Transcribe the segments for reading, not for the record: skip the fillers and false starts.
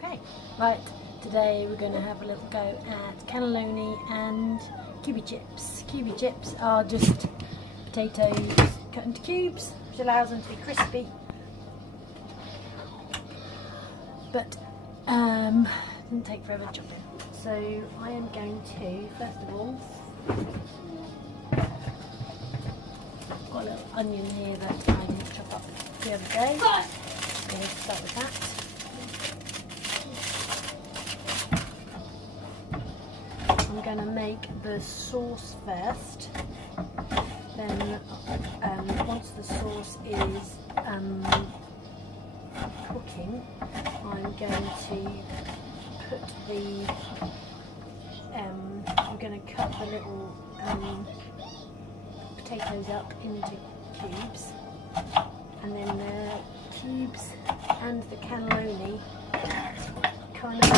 Okay, right, today we're going to have a little go at cannelloni and cubi chips. Cubi chips are just potatoes cut into cubes, which allows them to be crispy. But doesn't take forever chopping. So I am going to, first of all, I've got a little onion here that I didn't chop up the other day. I'm going to start with that. I'm going to make the sauce first. Then once the sauce is cooking, I'm going to put the I'm going to cut the little potatoes up into cubes, and then the cubes and the cannelloni kind of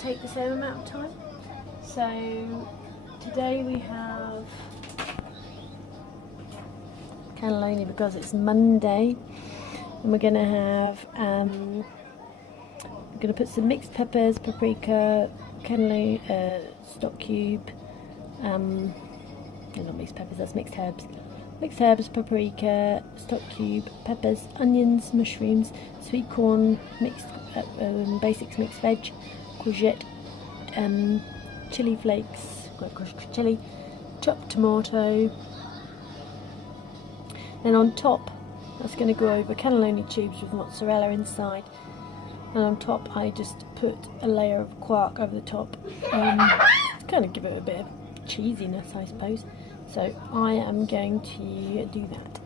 take the same amount of time. So today we have cannelloni because it's Monday, and we're going to have we're going to put some mixed peppers, paprika, cannelloni, stock cube, no, not mixed peppers, that's mixed herbs. Mixed herbs, paprika, stock cube, peppers, onions, mushrooms, sweet corn, mixed basics mixed veg, courgette, chili flakes, got crushed chili, chopped tomato. Then on top, that's going to go over cannelloni tubes with mozzarella inside. And on top I just put a layer of quark over the top, to kind of give it a bit of cheesiness, I suppose. So I am going to do that.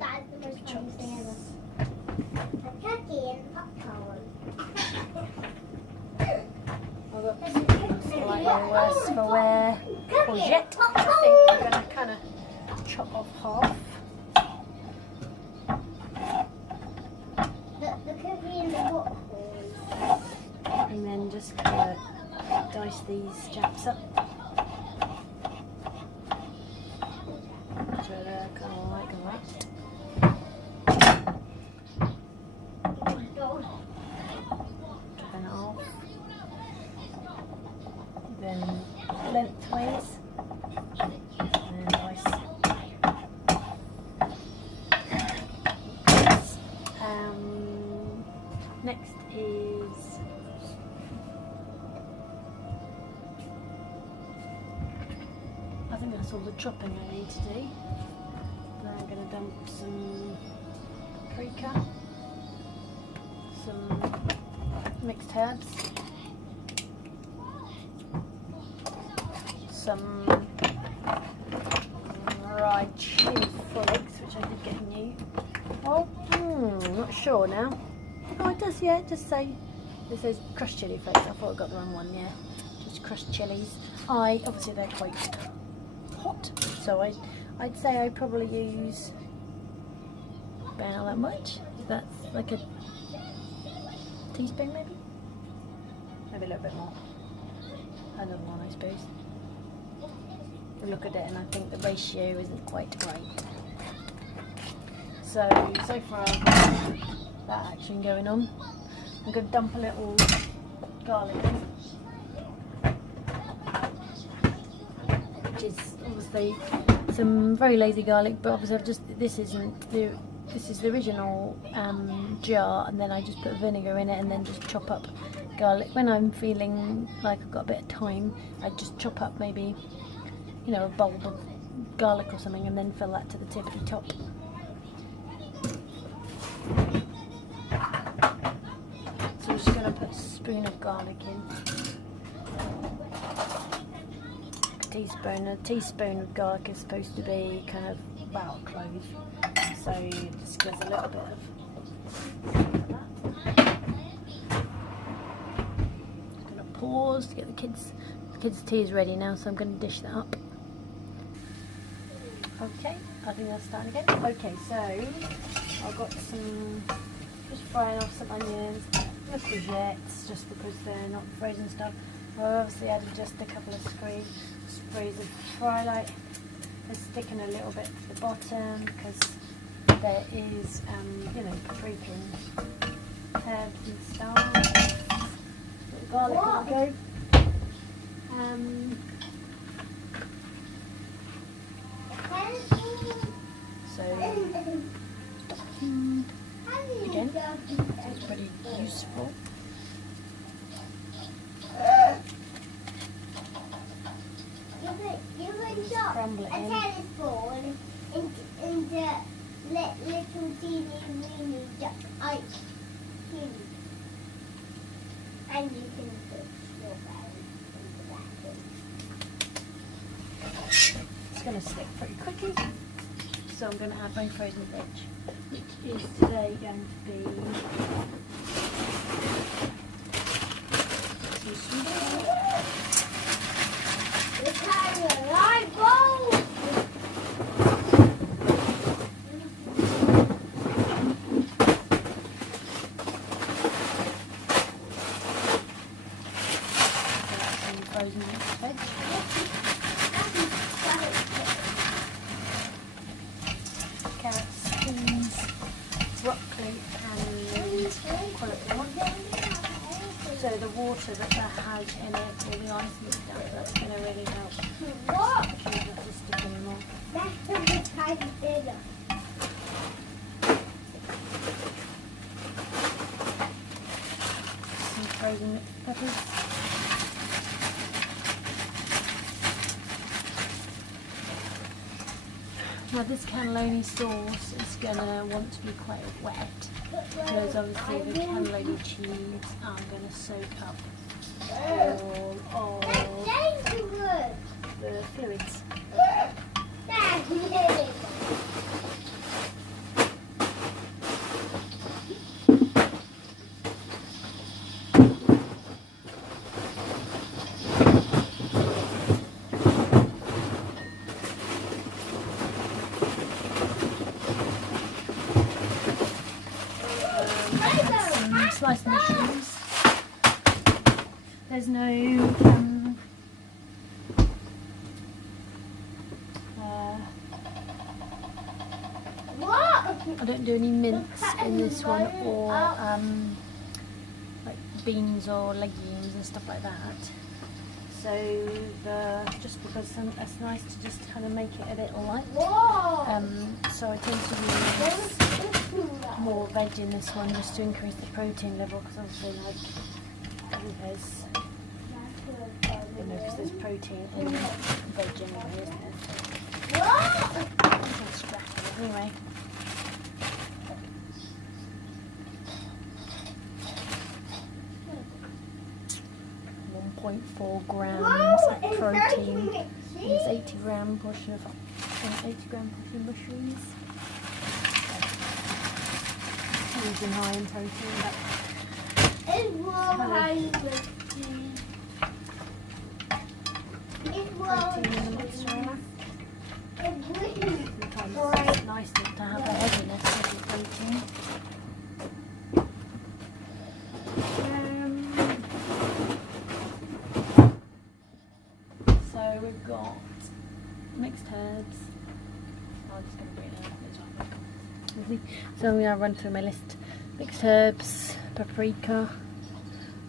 That's the most fun thing ever. A cookie and popcorn. I've got slightly worse for wear courgette. I think I'm going to kind of chop off half. The cookie and the popcorn. And then just kind of dice these chaps up. So they're kind of like that. Chopping it off. Then lengthways. And dice. Next is I think that's all the chopping I need to do. Now I'm going to dump some paprika, some mixed herbs, some dried chili flakes, which I did get new. Oh, not sure now. Oh, it does, yeah, it does say, it says crushed chili flakes. I thought I got the wrong one, yeah. Just crushed chilies. Obviously they're quite hot, so I'd say I probably use about that much. That's like a teaspoon maybe? Maybe a little bit more. Another one, I suppose. I look at it and I think the ratio isn't quite right. So far I've got that action going on. I'm going to dump a little garlic in, which is obviously some very lazy garlic, but obviously this is the original jar, and then I just put vinegar in it and then just chop up garlic. When I'm feeling like I've got a bit of time, I just chop up maybe, a bulb of garlic or something, and then fill that to the tippity top. So I'm just going to put a spoon of garlic in. A teaspoon of garlic is supposed to be kind of about a clove. So just gives a little bit of that. Just going to pause to get the kids' tea is ready now, so I'm going to dish that up. Okay, I think that's starting again. Okay, so I've got just frying off some onions, the courgettes, just because they're not frozen stuff. I've obviously added just a couple of sprays of fry light Just sticking a little bit to the bottom because there is, you know, paprika and herbs and stuff. Bit of garlic will go. So again, it's pretty useful. You can chop Crumble it a in. tennis ball into little teeny weeny ice cubes. And you can put strawberries into that too. It's going to stick pretty quickly. So I'm going to add my frozen veg, which is today going to be two sweet potatoes. It's kind of light bulb. Some frozen mixed veg. Carrots, beans, broccoli and cauliflower. So the water that has in it, all the ice and stuff, that's going to really help. What? Actually, not to stick anymore. That's the kind of bigger. Some frozen mixed peppers. Now this cannelloni sauce is going to want to be quite wet because obviously the cannelloni cheese are going to soak up all of the fluids. Some sliced mushrooms. There's no I don't do any mince in this one, or like beans or legumes and stuff like that. So just because it's nice to just kind of make it a little light. So I tend to use more veg in this one just to increase the protein level, because obviously there's protein in veg anyway, isn't there? It's scrappy anyway. .4 grams of protein. It's 80-gram portion of 80-gram portion of mushrooms. Using high in protein, but It's more high with cheese. It's more protein in the mixture. Sometimes it's nice to have a heaviness with the protein. So we've got mixed herbs. I'm just going to bring it up as well. So I'm going to run through my list. Mixed herbs, paprika,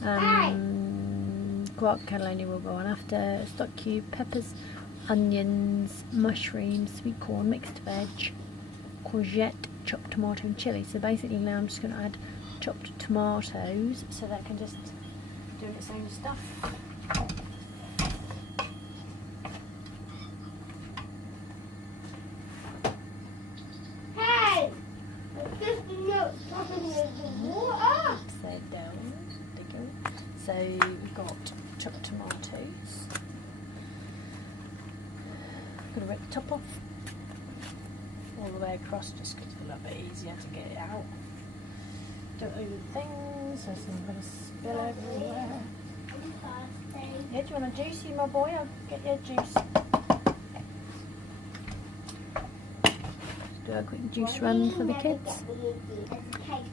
guac, cannelloni will go on after, stock cube, peppers, onions, mushrooms, sweet corn, mixed veg, courgette, chopped tomato and chilli. So basically now I'm just going to add chopped tomatoes so that can just do its own stuff. Hey! Just not talking with the water. Upside down. So we've got chopped tomatoes. Going to rip the top off all the way across just because it's a little bit easier to get it out. Don't open things, so it's not going to spill everywhere. Yeah, do you want a juicy, my boy? I'll get you a juice. Do a quick juice run for the kids.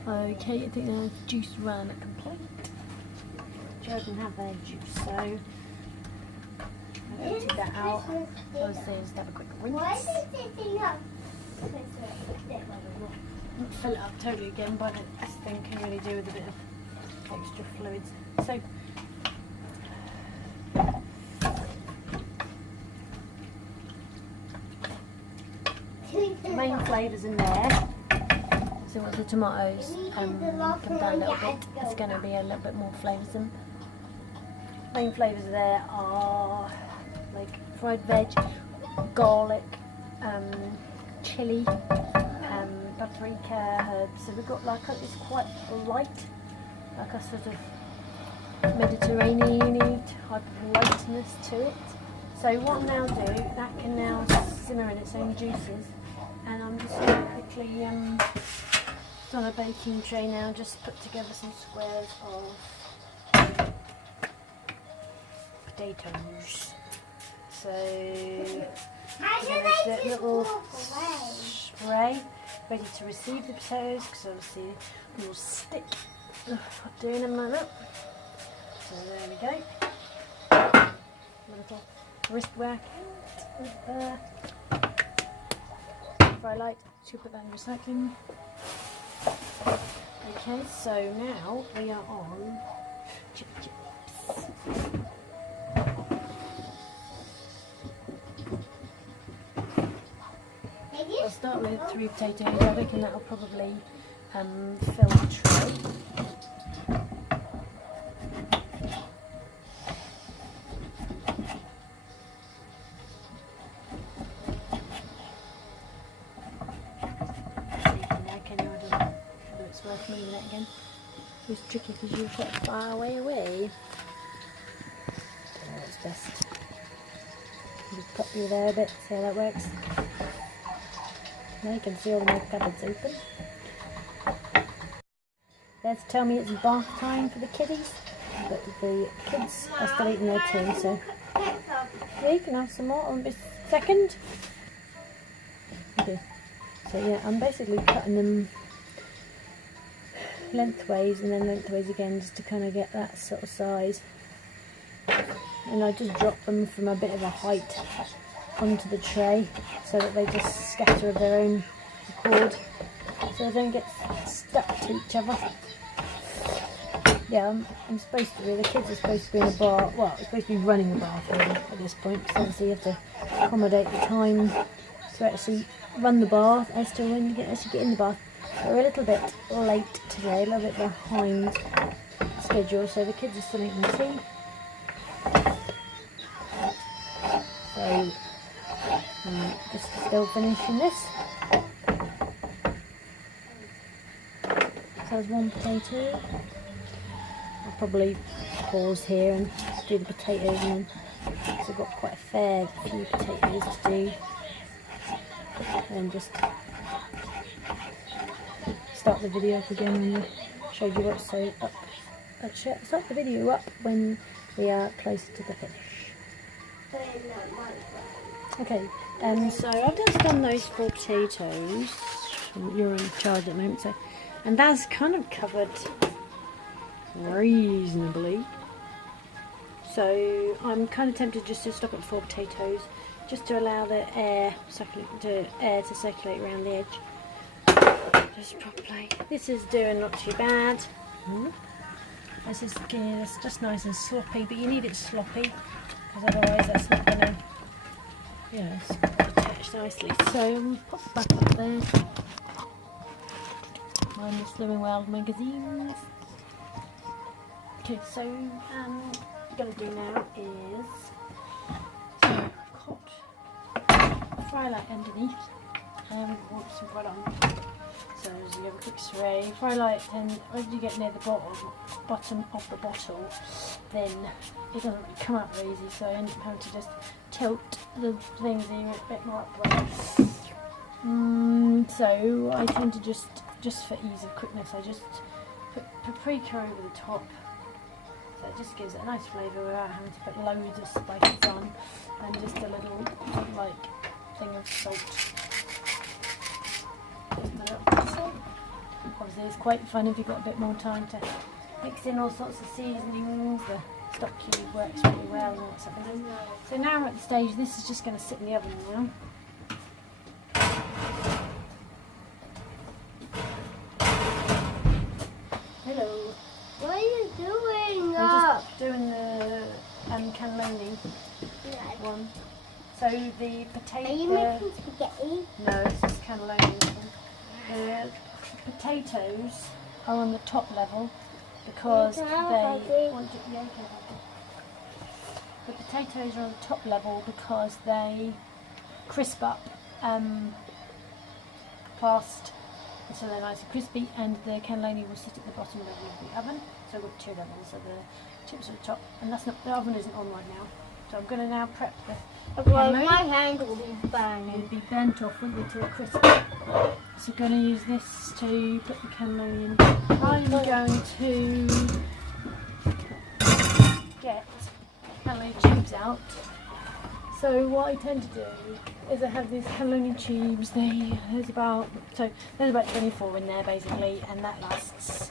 Okay, I think their juice run are complete. Children have their juice, so emptied that out. Obviously, just have a quick rinse. Why is it sitting up? Fill it up totally again, but this thing can really do with a bit of extra fluids. So, the main flavours in there. So once the tomatoes come down a little bit, it's going to be a little bit more flavoursome. Main flavours there are like fried veg, garlic, chilli, paprika, herbs. So we've got like it's quite light, like a sort of Mediterranean type of lightness to it. So what I'll now do, that can now simmer in its own juices, and I'm just going to quickly on a baking tray now, just put together some squares of potatoes. So there's a little spray ready to receive the potatoes, because obviously we will stick. I'll do in a moment. So there we go. A little wrist work. Fry light. Should put that in recycling. Okay, so now we are on chip chips. I'll start with 3 potatoes. I reckon that'll probably fill the tray. Worth moving it again. It's tricky because you're quite far away. So it's best. Just pop you there a bit, see how that works. Now you can see all my cupboards open. There to tell me it's bath time for the kiddies, but the kids are still eating their tea, so yeah, you can have some more on this second. Okay, so yeah, I'm basically cutting them lengthways and then lengthways again, just to kind of get that sort of size. And I just drop them from a bit of a height onto the tray so that they just scatter of their own accord, so they don't get stuck to each other. Yeah, I'm supposed to be, the kids are supposed to be in a bath, well, it's supposed to be running a bath really at this point, so obviously you have to accommodate the time to actually run the bath as to when you actually get in the bath. We're a little bit late today, a little bit behind schedule, so the kids are still eating tea. So, just still finishing this. So there's 1 potato. I'll probably pause here and do the potatoes, and then because I've got quite a fair few potatoes to do. And then just start the video up again and show you what's so up. Start the video up when we are close to the finish. Okay, so I've just done those 4 potatoes. You're in charge at the moment, so, and that's kind of covered reasonably. So I'm kind of tempted just to stop at 4 potatoes, just to allow the air to circulate around the edge. Just properly. This is doing not too bad. This is good. It's just nice and sloppy, but you need it sloppy because otherwise that's not going to, attach nicely. So pop back up there. Mine is Living Well magazines. Okay, so what I'm going to do now is, so I've got fry light underneath and we want some bread on. So as you have a quick spray, fry light, and when you get near the bottom of the bottle, then it doesn't come out very easy, so I end up having to just tilt the things in a bit more upright. So I tend to just for ease of quickness, I just put paprika over the top, so it just gives it a nice flavour without having to put loads of spices on, and just a little thing of salt. Obviously it's quite fun if you've got a bit more time to mix in all sorts of seasonings, the stock cube works really well and all that stuff. So now we're at the stage, this is just going to sit in the oven now. Hello. What are you doing? I'm just doing the cannelloni one. So the potato... Are you making spaghetti? No, this is cannelloni. The potatoes are on the top level because You they can have it. want to... Yeah, you can have it. The potatoes are on the top level because they crisp up fast, so they're nice and crispy, and the cannelloni will sit at the bottom level of the oven. So we've got 2 levels, so the chips are at the top, and that's not, the oven isn't on right now. So I'm going to now prep the Otherwise cannelloni. my hand will be It'll burning. be burnt off, wouldn't it, till crispy. So I'm going to use this to put the cannelloni in. I'm going to get cannelloni tubes out. So what I tend to do is I have these cannelloni tubes. There's about 24 in there basically, and that lasts.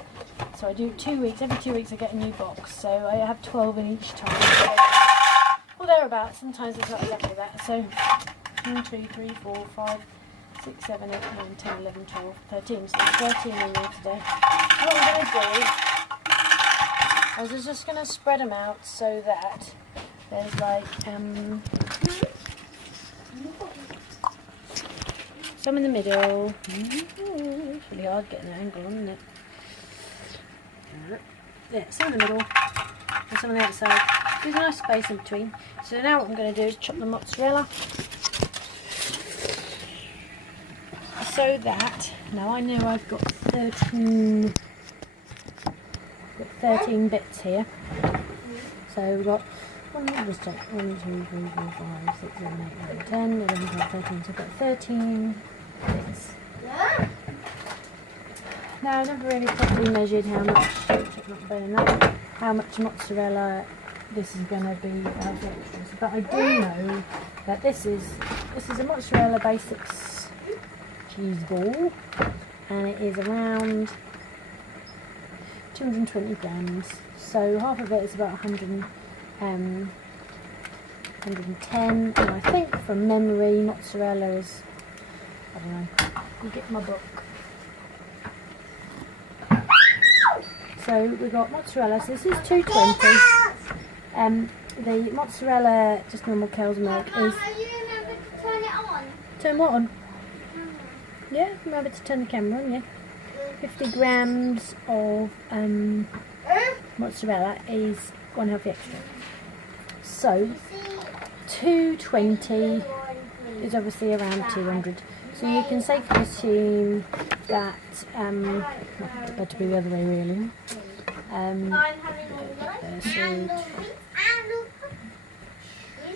So I do 2 weeks. Every 2 weeks I get a new box. So I have 12 in each time. Or thereabouts. Sometimes it's not exactly that. So 1, 2, 3, 4, 5, 6, 7, 8, 9, 10, 11, 12, 13. So there's 13 in there today. What I'm going to do, I was just going to spread them out so that there's like some in the middle. It's really hard getting an angle on, isn't it? Yeah, some in the middle and some on the outside. There's a nice space in between. So now what I'm going to do is chop the mozzarella so that, now I know I've got 13 bits here. So we've got 1, 2, 3, 4, 5, 6, 7, 8, 9, 10, 11, 12, 13. So I've got 13 bits. Now I never really properly measured how much, not burning that, how much mozzarella this is going to be out of extras. But I do know that this is a mozzarella basics cheese ball, and it is around 220 grams. So half of it is about 110, and I think from memory mozzarella is, I don't know, you get my book. So we've got mozzarella, so this is 220. The mozzarella, just normal cow's milk, is... Are you remember to turn it on? Turn what on? Yeah, remember to turn the camera on, yeah. 50 grams of mozzarella is 1 healthy extra. So 220 is obviously around 200. So you can safely assume that, it's better be the other way really.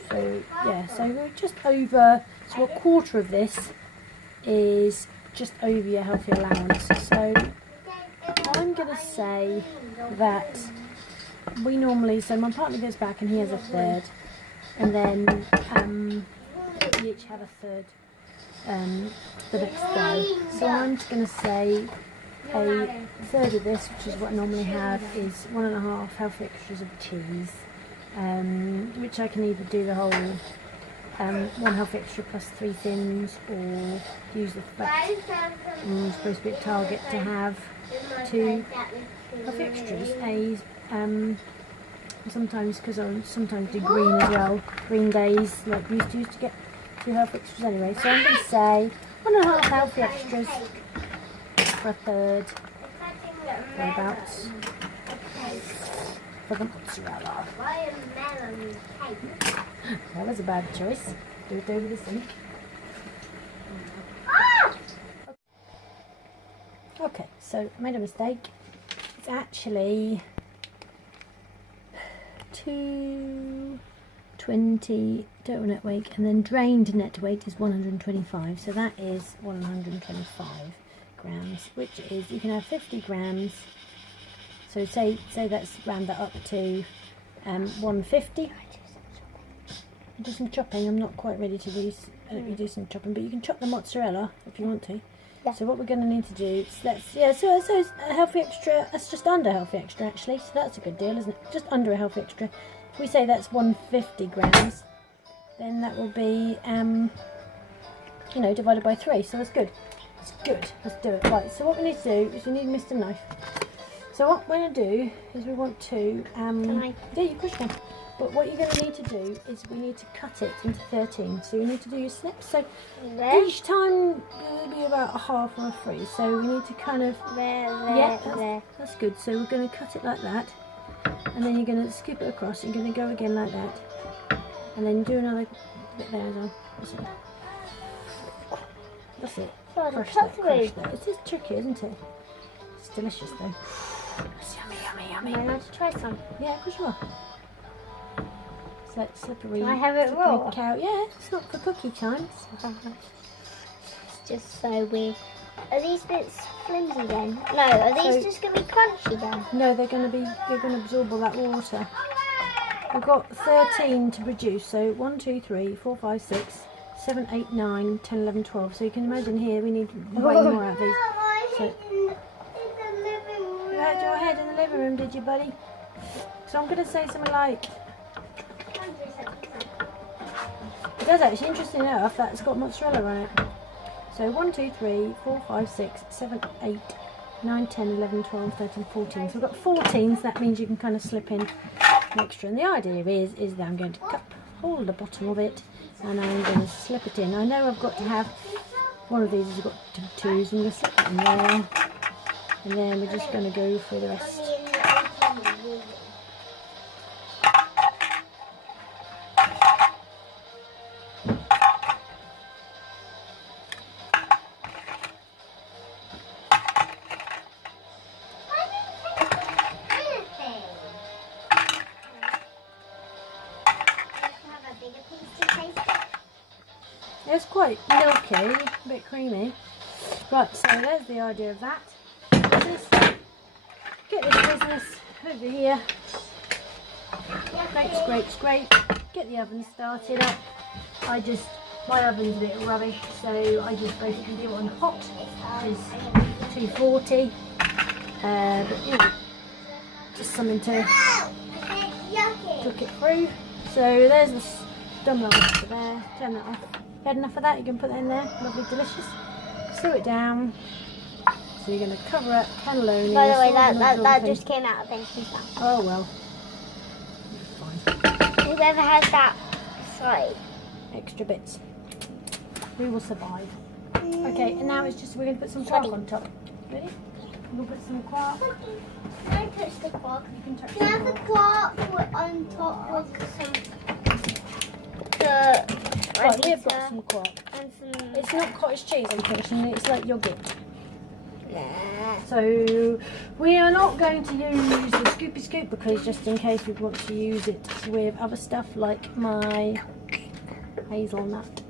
So yeah, so we're just over, so a quarter of this is just over your healthy allowance. So I'm going to say that we normally, so my partner goes back and he has a third, and then we each have a third the next day. So I'm just going to say a third of this, which is what I normally have, is 1.5 healthy extras of cheese, which I can either do the whole 1 healthy extra plus 3 thins, or use the flex. I'm supposed to be at Target to have 2 healthy extras. Sometimes, because I sometimes do green as well, green days like we used to get 2 healthy extras anyway. So I'm going to say 1.5 healthy extras for a third, thereabouts, for the mozzarella. That was a bad choice. Do it over the sink. Okay, so I made a mistake. It's actually 220 total net weight, and then drained net weight is 125. So that is 125 grams, which is, you can have 50 grams. So say that's round that up to 150. Do some chopping. I'm not quite ready to and let me do some chopping. But you can chop the mozzarella if you want to. Yeah. So what we're going to need to do is so it's a healthy extra. That's just under a healthy extra actually. So that's a good deal, isn't it? Just under a healthy extra. If we say that's 150 grams, then that will be you know, divided by 3. So that's good. It's good. Let's do it. Right. So what we need to do is we need Mr. Knife. So what we're going to do is we want to yeah, you push one. But what you're going to need to do is we need to cut it into 13. So you need to do your snips. So each time will be about a half or a 3. So we need to kind of that's good. So we're going to cut it like that, and then you're going to scoop it across. You're going to go again like that, and then do another bit there as well. That's it. Crush that. It's just tricky, isn't it? It's delicious though. It's yummy, yummy, yummy. Am I allowed to try some? Yeah, of course you are. It's like slippery. Can I have it raw? Cow. Yeah, it's not for cookie time. It's just so weird. Are these bits flimsy then? No, are these just going to be crunchy then? No, they're going to absorb all that water. We've got 13 to produce, so 1, 2, 3, 4, 5, 6, 7, 8, 9, 10, 11, 12. So you can imagine here we need way more out of these. So, you had your head in the living room, did you, buddy? So I'm going to say something like, it does actually, interesting enough, that's got mozzarella on it. So 1, 2, 3, 4, 5, 6, 7, 8, 9, 10, 11, 12, 13, 14. So we've got 14, so that means you can kind of slip in an extra. And the idea is that I'm going to hold the bottom of it and I'm going to slip it in. I know I've got to have one of these, has got 2, so I'm going to slip it in there. And then we're just going to go for the rest. It's quite milky, a bit creamy. Right, so there's the idea of that. Get this business over here. Scrape. Get the oven started up. My oven's a bit rubbish, so I just basically do it on hot, which is 240. But you know, just something to cook it through. So there's this dumb oven there. Turn that off. Had enough of that, you can put that in there. Lovely, delicious. Sew it down. So you're going to cover up cannelloni. By the way, that just came out of Benji's mouth. Oh well. Fine. Whoever has that side. Extra bits. We will survive. Okay, and now it's just, we're going to put some quark on top. Ready? We'll put some quark. Can I touch the quark? You can touch Can I have the quark on top of Right, we've got some quark. And some... It's not cottage cheese, unfortunately, it's like yogurt. Nah. So we are not going to use the scoopy scoop because just in case we want to use it with other stuff like my hazelnut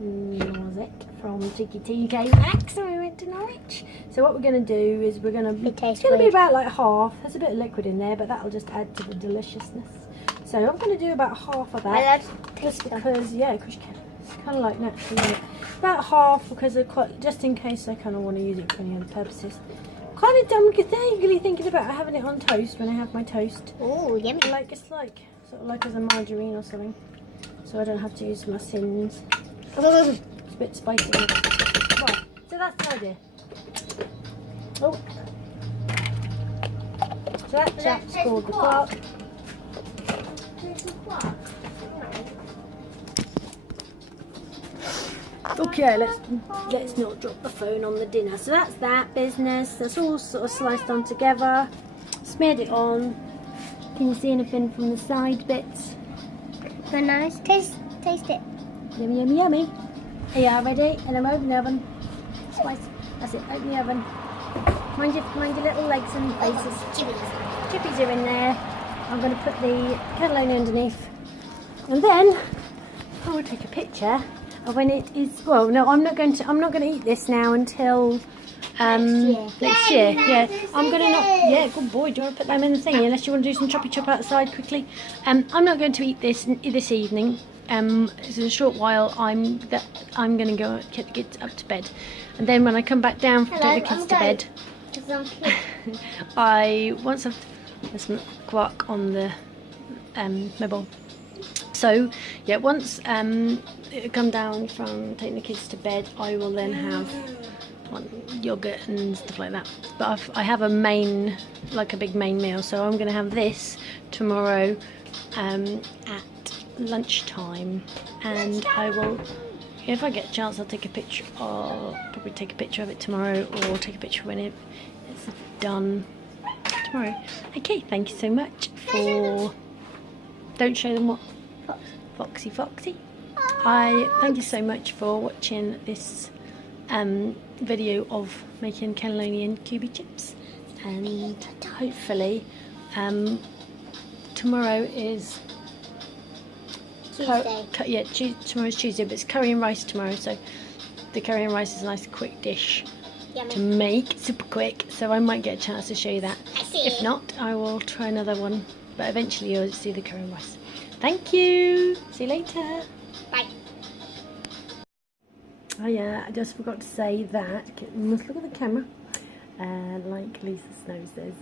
nozzet from TK Max when we went to Norwich. So what we're going to do is we're going to, it's going to be about like half. There's a bit of liquid in there, but that'll just add to the deliciousness. So I'm going to do about half of that, just because, yeah, because it's kind of like natural, isn't it? About half because of just in case I kind of want to use it for any other purposes. Kind of dumbly thinking about having it on toast when I have my toast. Oh, yummy! Like it's like sort of like as a margarine or something, so I don't have to use my sins. It's a bit spicy. Right, so that's the idea. Oh, so that chap's called the quark. Okay, let's not drop the phone on the dinner. So that's that business. That's all sort of sliced on together. Smeared it on. Can you see anything from the side bits? Very nice. Taste it. Yummy, yummy, yummy. Are you ready? And I'm open the oven. Slice. That's it. Open the oven. Mind your little legs and faces. Chippies are in there. I'm going to put the cannelloni underneath, and then I will take a picture of when it is. Well, no, I'm not going to eat this now until next year. Yeah, I'm going to not. Yeah, good boy. Do you want to put them in the thing? Unless you want to do some choppy chop outside quickly. I'm not going to eat this evening. it's in a short while. I'm gonna go get the kids up to bed, and then when I come back down to take the kids to bed, once I've there's some quark on the mobile. So yeah, once I come down from taking the kids to bed, I will then have yogurt and stuff like that. But I have a main, like a big main meal, so I'm going to have this tomorrow at lunchtime, and I will, if I get a chance, I'll take a picture. I'll probably take a picture of it tomorrow, or take a picture when it's done tomorrow. Okay, thank you so much for. Don't show them what. Foxy. I thank you so much for watching this video of making cannelloni and QB chips, and hopefully tomorrow is Tuesday. Tomorrow's Tuesday, but it's curry and rice tomorrow, so the curry and rice is a nice quick dish to make, super quick, so I might get a chance to show you that. If not, I will try another one, but eventually you'll see the curry and rice. Thank you. See you later. Bye. Oh yeah, I just forgot to say that. You must look at the camera, like Lisa Snow says.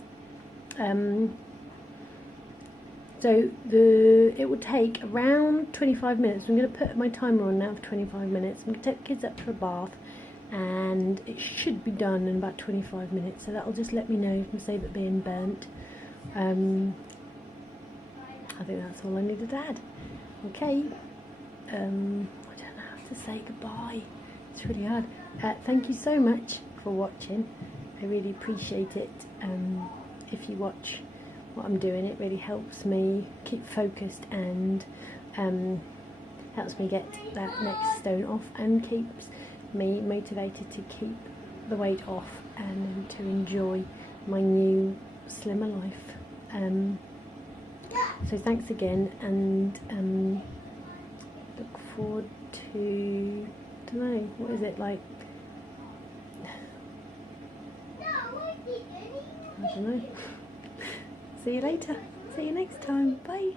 So it will take around 25 minutes. I'm going to put my timer on now for 25 minutes. I'm going to take the kids up for a bath, and it should be done in about 25 minutes. So that'll just let me know from save it being burnt. I think that's all I needed to add. Okay, I don't know how to say goodbye. It's really hard. Thank you so much for watching. I really appreciate it. If you watch what I'm doing, it really helps me keep focused, and helps me get that next stone off, and keeps me motivated to keep the weight off and to enjoy my new slimmer life. So thanks again, and look forward to, I don't know, what is it like? I don't know. See you later. See you next time. Bye.